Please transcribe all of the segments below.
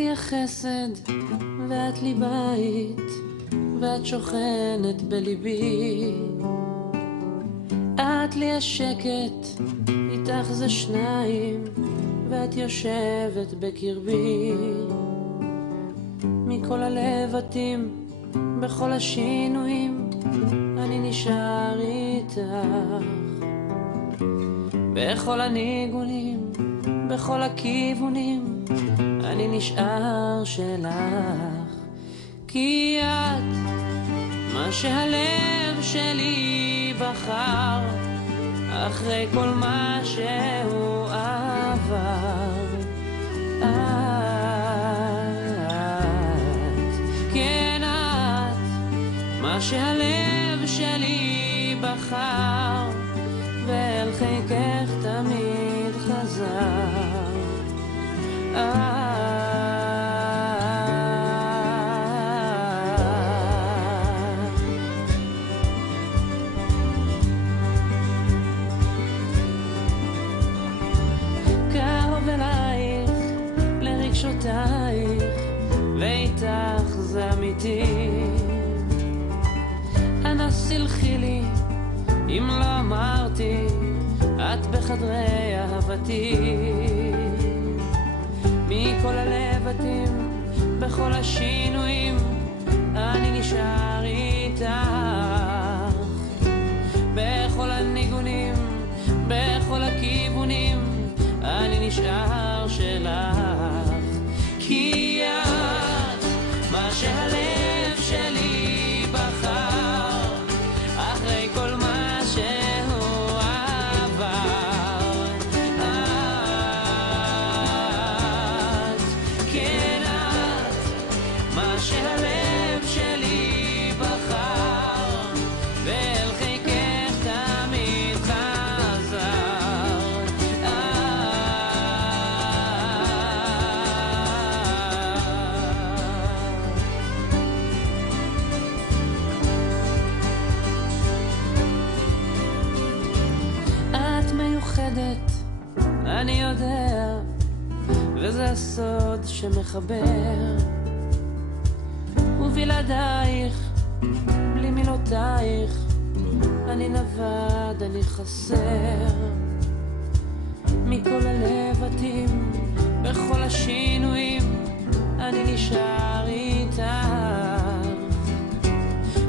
לי החסד ואת לי בית ואת שוכנת בליבי, את לי השקט איתך זה שניים ואת יושבת בקרבי, מכל הלבטים בכל השינויים אני נשאר איתך, בכל הניגונים בכל הכיוונים אני נשאר שלך, כי את מה שהלב שלי בחר אחרי כל מה שהוא עבר, את, כן את מה שהלב שלי בחר ואל חיקך תמיד חזר, קרוב אלייך לרגשותייך ואיתך זה אמיתי, אנא סלחי לי אם לא אמרתי את בחדרי אהבתי, מכל הלבטים בכל השינויים אני נשאר איתך, בכל הניגונים בכל הכיוונים אני נשאר שלך, כי את מה שהלב שלי בחר אחרי כל מה שהוא עבר, את, כן את מה שהלב שלי בחר ואל חיקך תמיד חזר, את מיוחדת אני יודע וזה הסוד שמחבר, ובלעדייך בלי מילותייך אני נבד אני חסר, מכל הלבטים בכל השינויים אני נשאר איתך,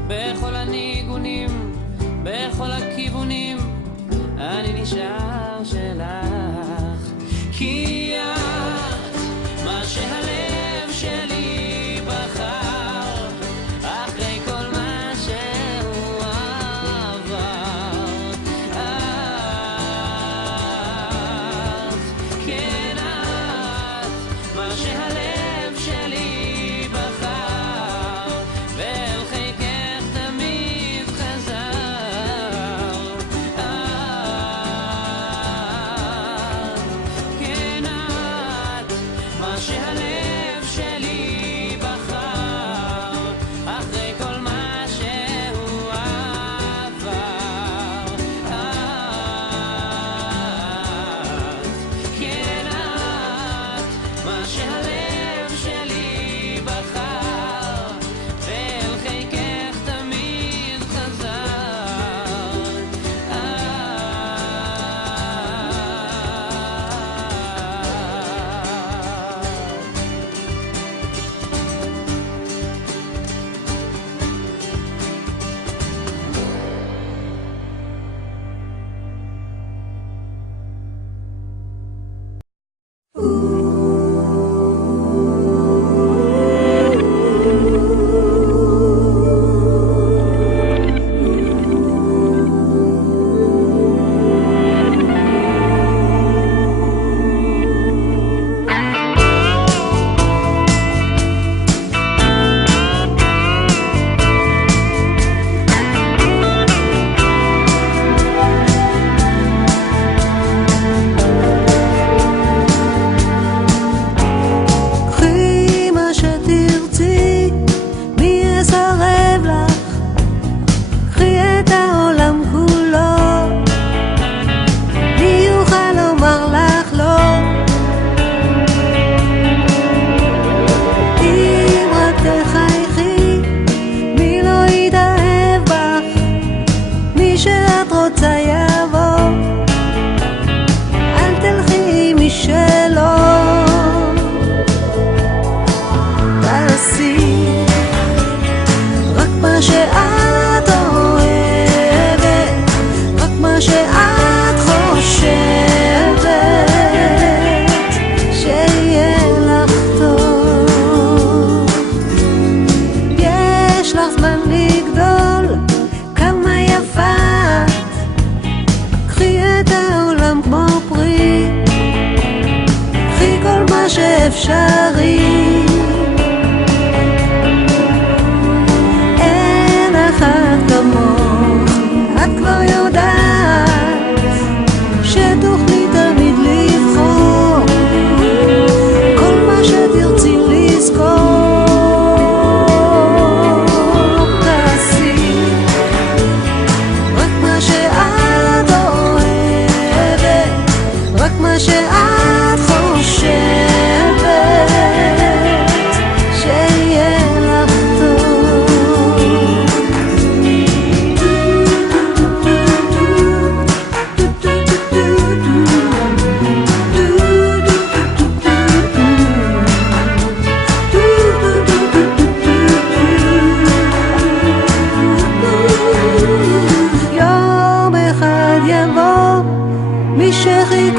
בכל הניגונים בכל הכיוונים אני נשאר שלך, כי את מה שהלב שלי בחר אחרי כל מה שהוא עבר, את, כן את מה שהלב שלי בחר ואל חיקך תמיד חזר, כן את מה שהלב שלי בחר אחרי כל מה שהוא עבר, את, כן את מה שהלב שלי בחר ואל חיקך תמיד חזר,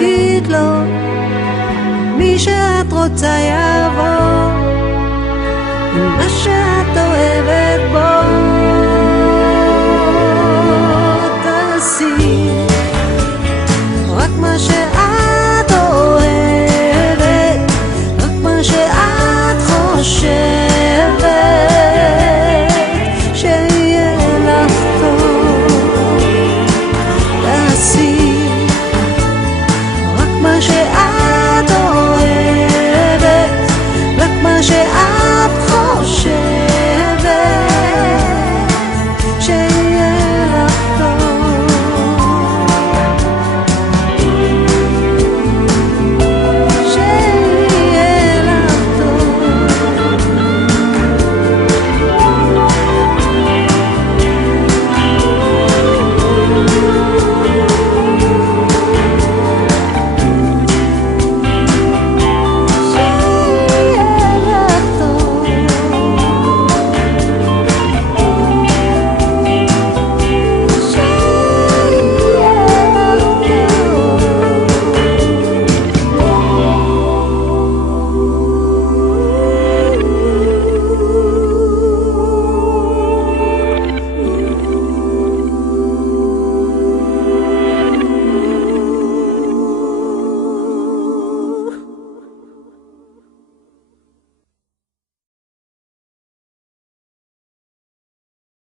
תגיד לו, מי שאת רוצה יבוא.